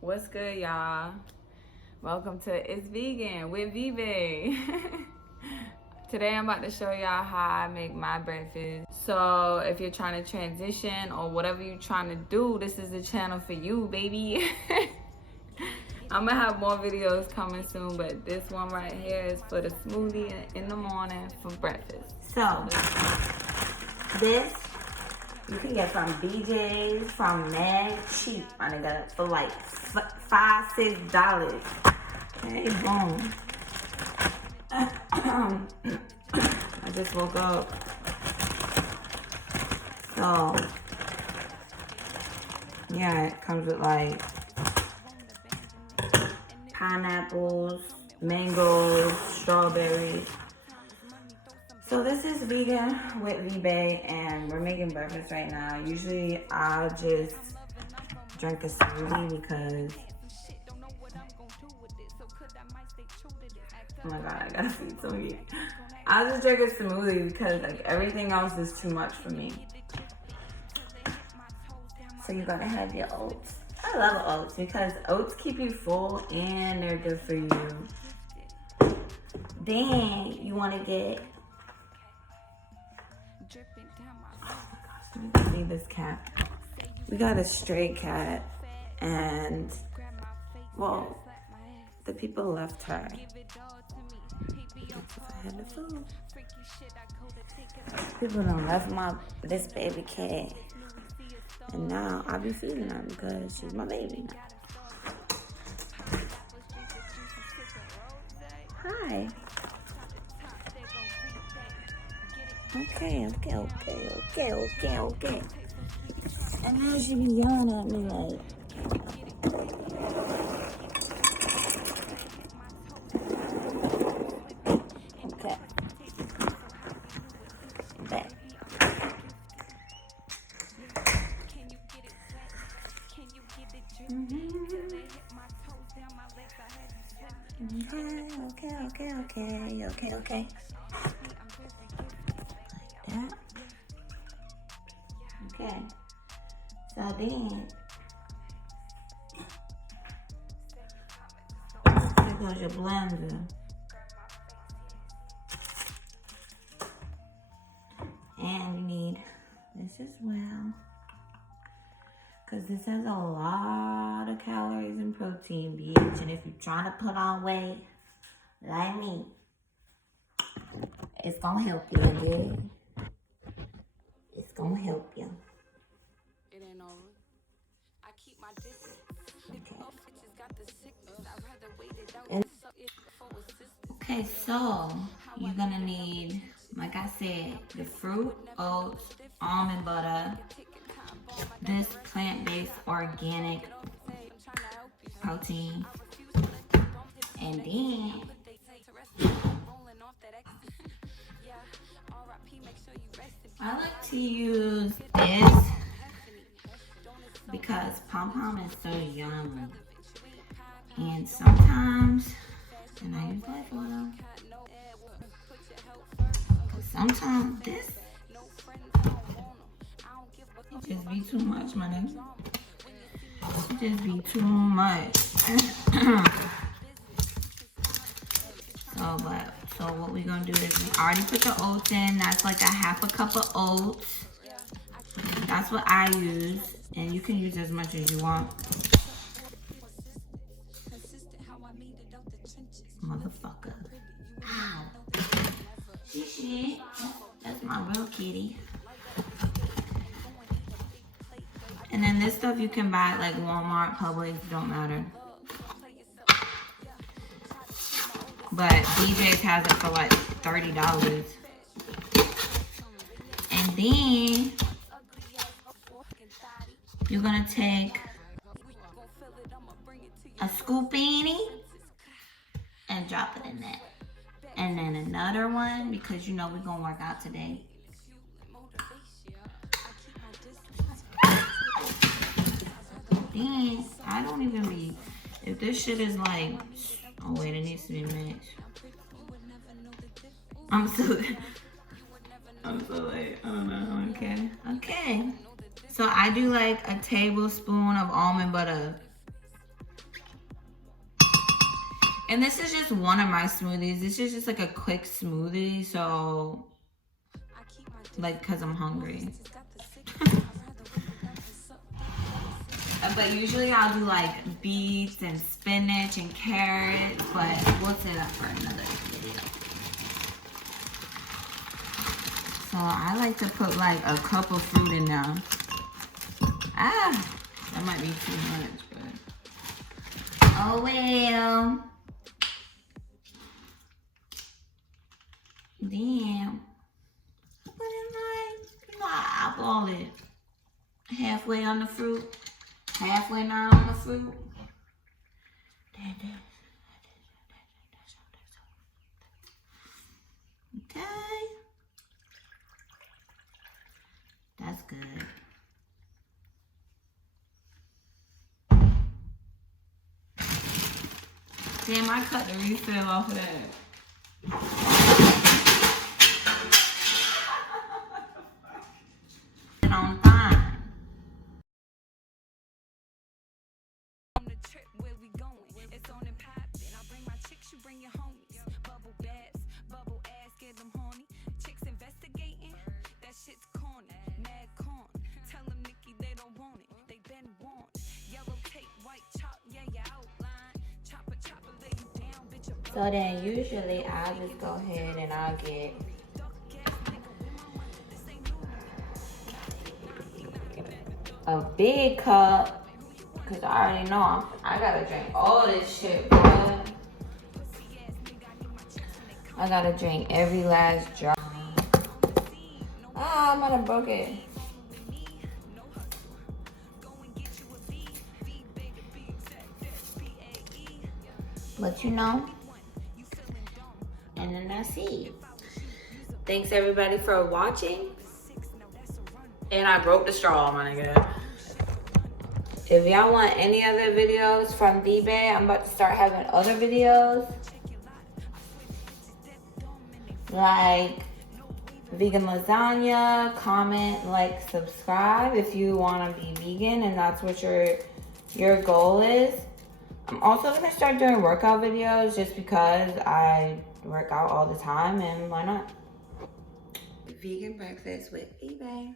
What's good, y'all? Welcome to It's Vegan with VBAE. Today I'm about to show y'all how I make my breakfast. So if you're trying to transition or whatever you're trying to do, this is the channel for you, baby. I'm gonna have more videos coming soon, but this one right here is for the smoothie in the morning for breakfast. So this you can get from BJ's, from Mad Cheap, my nigga, for like $5-6. Okay, boom. I just woke up. So yeah, it comes with like pineapples, mangoes, strawberries. So this is vegan with VBAE, and we're making breakfast right now. Usually I'll just drink a smoothie because, oh my god, I gotta feed some of you. I'll just drink a smoothie because like everything else is too much for me. So you're gonna have your oats. I love oats because oats keep you full and they're good for you. Then you wanna get, let me see this cat. We got a stray cat, and well, the people left her. I had the food. People done left this baby cat, and now I'll be feeding her because she's my baby now. Hi. Okay. And now she be yelling at me like, okay. Back. Okay. Yeah. Okay. So then, there goes your blender. And you need this as well, because this has a lot of calories and protein, bitch. And if you're trying to put on weight, like me, it's gonna help you, dude. It's gonna help you. It ain't over. I keep my distance. Okay, so you're gonna need, like I said, the fruit, oats, almond butter, this plant-based organic protein, and then I like to use this because PomPom is so yummy. And sometimes, and I use light oil, sometimes this, it just be too much, my nigga. It just be too much. So what we're gonna do is we already put the oats in. That's like a half a cup of oats. That's what I use, and you can use as much as you want. Motherfucker. Ow. Shit. That's my real kitty. And then this stuff you can buy at like Walmart, Publix, don't matter. But BJ's has it for like $30. And then you're gonna take a scoopini and drop it in there. And then another one, because you know we're gonna work out today. Then I don't even be, if this shit is like, oh wait, it needs to be mixed. I'm so late. I don't know. Okay. So I do like a tablespoon of almond butter. And this is just one of my smoothies. This is just like a quick smoothie, so like because I'm hungry. But usually I'll do like beets and spinach and carrots, but we'll save that for another video. So I like to put like a cup of fruit in there. That might be too much, but oh well. Damn. I put in like, I eyeball it. Halfway on the fruit. Halfway not on the fruit. Okay. That's good. Damn, I cut the refill off of that. On time. So then usually I'll just go ahead and I'll get a big cup, because I already know I gotta drink all this shit, bro. I gotta drink every last drop. Ah, I might have broke it. But you know, and then that's it. Thanks everybody for watching. And I broke the straw, my nigga. If y'all want any other videos from VBAE, I'm about to start having other videos. Like vegan lasagna, comment, like, subscribe if you want to be vegan and that's what your goal is. I'm also going to start doing workout videos just because I work out all the time and why not? Vegan breakfast with VBAE.